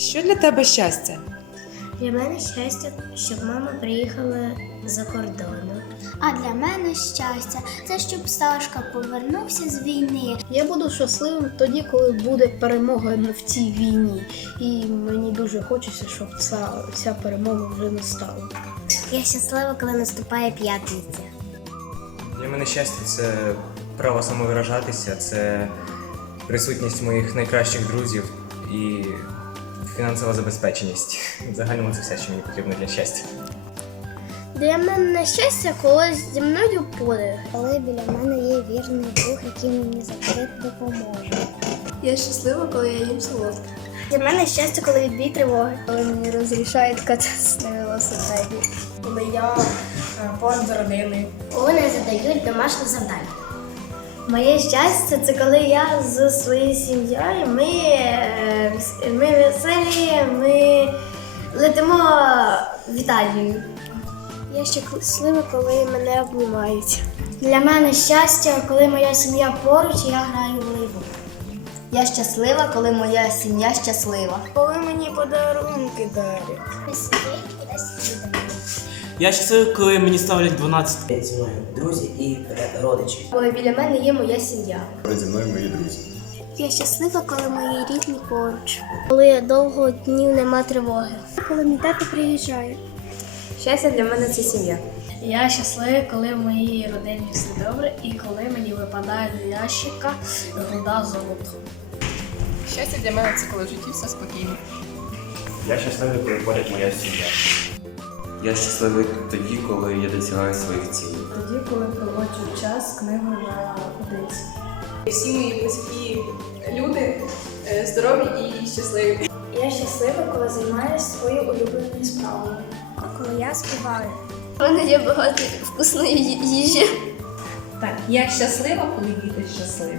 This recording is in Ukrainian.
Що для тебе щастя? Для мене щастя, щоб мама приїхала за кордону. А для мене щастя це щоб Сашка повернувся з війни. Я буду щасливим тоді, коли буде перемога в цій війні. І мені дуже хочеться, щоб ця, ця перемога вже настала. Я щаслива, коли наступає п'ятниця. Для мене щастя це право самовиражатися, це присутність моїх найкращих друзів і фінансова забезпеченість. В загальному це все, що мені потрібно для щастя. Для мене щастя, коли зі мною подих. Коли біля мене є вірний друг, який мені завжди допоможе. Я щаслива, коли я їм солодке. Для мене щастя, коли відбій тривоги. Коли мені розрішають кататися на велосипеді. Коли я понад родиною. Коли не задають домашнє завдання. Моє щастя це коли я з своєю сім'єю. Ми, е, ми летимо в Італію. Я щаслива, коли мене обнімають. Для мене щастя, коли моя сім'я поруч і я граю в волейбол. Я щаслива, коли моя сім'я щаслива. Коли мені подарунки дарять. Я щасливий, коли мені ставлять 12. Зі мною друзі і родичі. Коли біля мене є моя сім'я. Зі мною мої друзі. Я щаслива, коли мої рідні поруч. Коли довго днів нема тривоги. Коли мій тато приїжджає. Щастя для мене це сім'я. Я щасливий, коли в моїй родині все добре і коли мені випадає з ящика груда золота. Щастя для мене це коли в житті все спокійно. Я щасливий, коли поряд моя сім'я. Я щасливий тоді, коли я досягаю своїх цілей. Тоді, коли проводжу час з книгою на одинці. Всі мої близькі люди е, здорові і щасливі. Я щаслива, коли займаюся своєю улюбленою справою. Коли я співаю. У мене є багато вкусної їжі. Так, я щаслива, коли діти щасливі.